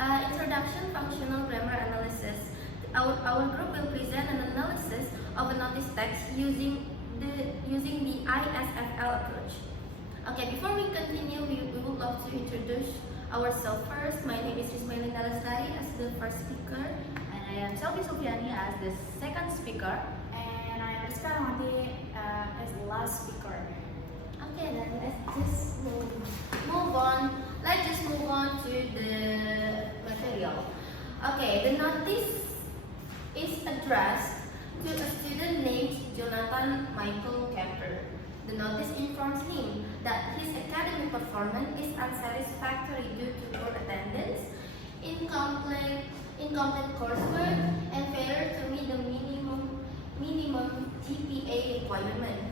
Introduction Functional Grammar Analysis. Our group will present an analysis of a notice text using the ISFL approach. Okay, before we continue, we would love to introduce ourselves first. My name is Ismailina Lestari as the first speaker. And I am Selvi Sufiani as the second speaker. And I am Rizka Ramati as the last speaker. Okay, then let's just move on. Let's just move on to the material. Okay, the notice is addressed to a student named Jonathan Michael Kemper. The notice informs him that his academic performance is unsatisfactory due to poor attendance, incomplete coursework, and failure to meet the minimum GPA requirement.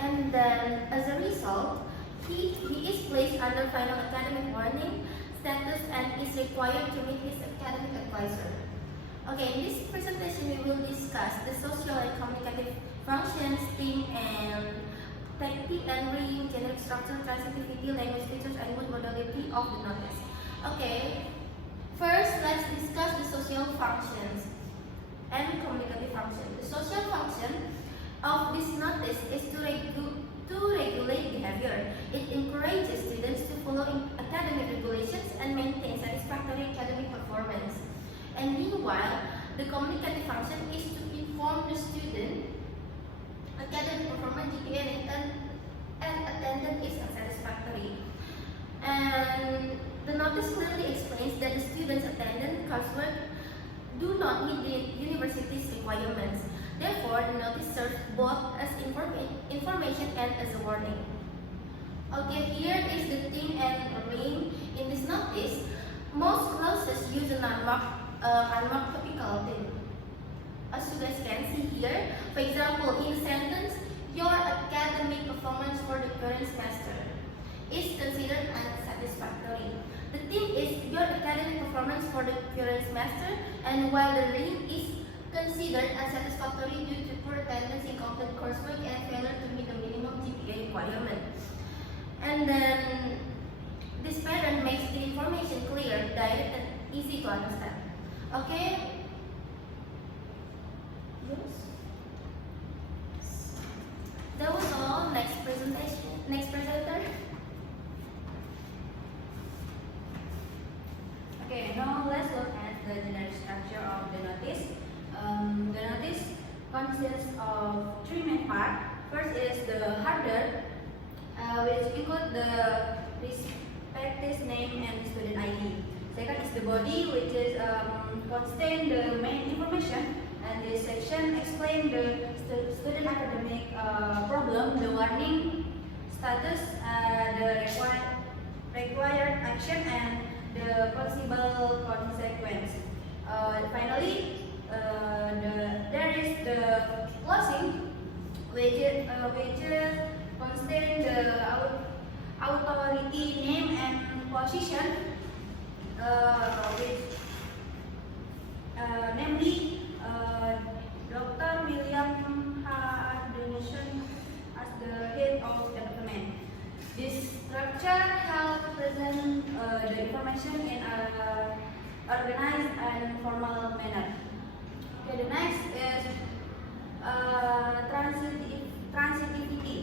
And then, as a result, he is placed under final academic warning status and is required to meet his academic advisor. Okay, in this presentation, we will discuss the social and communicative functions, theme and tactic and reading, generic structure, transitivity, language features, and mood modality of the notice. Okay, first let's discuss the social functions and communicative function. The social function of this notice is to regulate behavior. It encourages students to follow academic regulations and maintain satisfactory academic performance. And meanwhile, the communicative function is to inform the student academic performance, GPA, and attendance is unsatisfactory. And the notice clearly explains that the student's attendance coursework do not meet the university's requirements. Therefore, the notice serves both as information and as a warning. Okay, here is the theme and reading. In this notice, most clauses use an unmarked topical theme. As you guys can see here, for example, in a sentence, your academic performance for the current semester is considered unsatisfactory. The theme is your academic performance for the current semester, and while the reading is considered unsatisfactory due to poor attendance, incomplete coursework, and failure to meet the minimum GPA requirement. And then this pattern makes the information clear, direct, and easy to understand. Okay? Yes. That was all. Next presentation. Next presenter. Okay, now let's look at the generic structure of the notice. The notice consists of three main parts. First is the header, which includes the respective name and student ID. Second is the body, which is contain the main information, and this section explains the student academic problem, the warning status, the required action, and the possible consequence. Finally, there is the closing, which contains the authority name and position, namely Dr. William H. Donation as the head of the department. This structure helps present the information in an organized and formal manner. Okay, the next is transitivity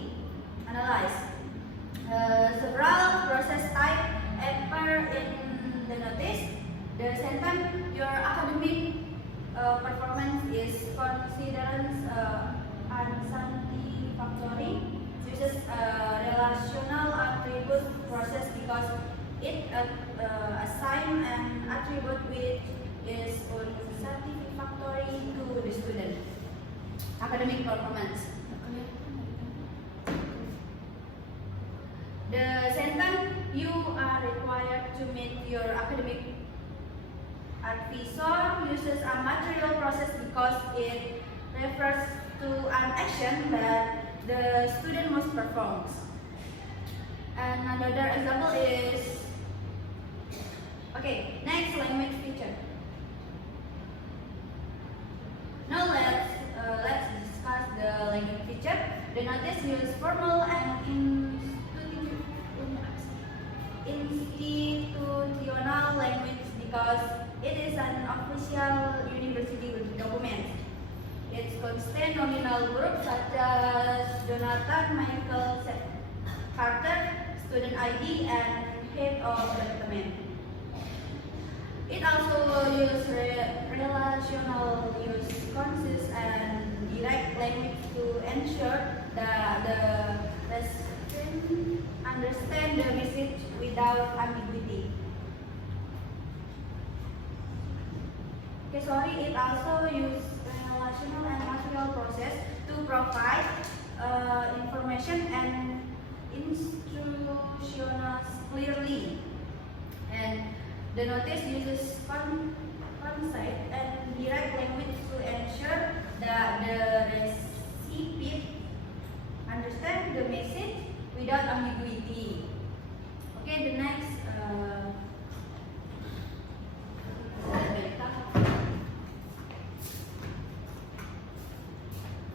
analyze. Several process types appear in the notice. The sentence, your academic performance is considered unsatisfactory, uses relational attribute process because it assigns an attribute which is unsatisfactory to the student. Academic performance. The sentence, you are required to meet your academic advisor, uses a material process because it refers to an action that the student must perform. And another example is, okay, next, language feature. Now let's discuss the language feature. The notice uses formal and institutional language contain nominal groups such as Jonathan Michael Carter, student ID, and head of department. It also uses relational use consists and direct language to ensure that the recipient understand the message without ambiguity. It also uses relational and material process to provide information and instructions clearly. And the notice uses concise and direct language to ensure that the recipient understand the message without ambiguity. Okay, the next.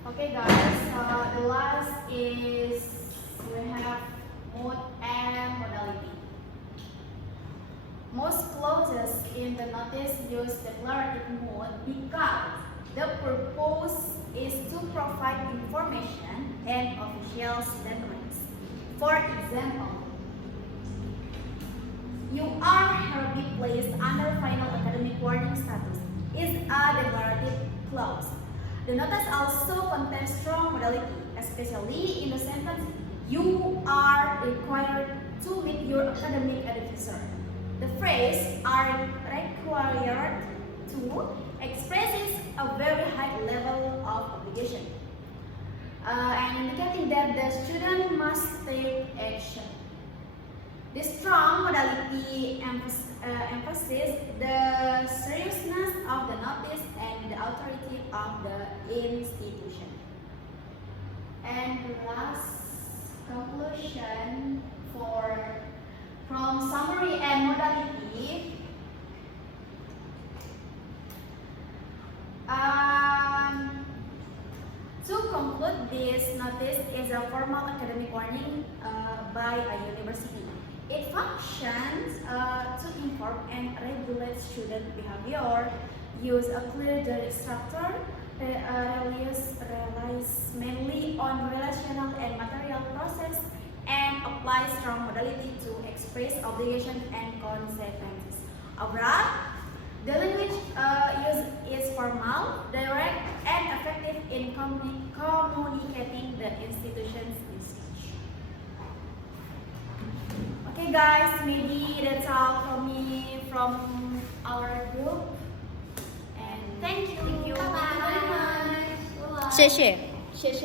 Okay guys, the last is we have mode and modality. Most clauses in the notice use declarative mode because the purpose is to provide information and official statements. For example, you are hereby placed under final academic warning status is a declarative clause. The notice also contains strong modality, especially in the sentence, you are required to meet your academic advisor. The phrase are required to expresses a very high level of obligation and indicating that the student must take action. This strong modality emphasizes the seriousness of the notice and the authority of the institution. And the last conclusion from summary and modality. To conclude, this notice is a formal academic warning by a university. It functions to inform and regulate student behavior, use a clear direct structure, relies mainly on relational and material process, and apply strong modality to express obligations and consequences. Overall, the language used is formal, direct, and effective in communicating the institution's message. Okay guys, maybe that's all from me from our group. And thank you. Thank you. Bye-bye. Bye-bye. 谢谢。谢谢。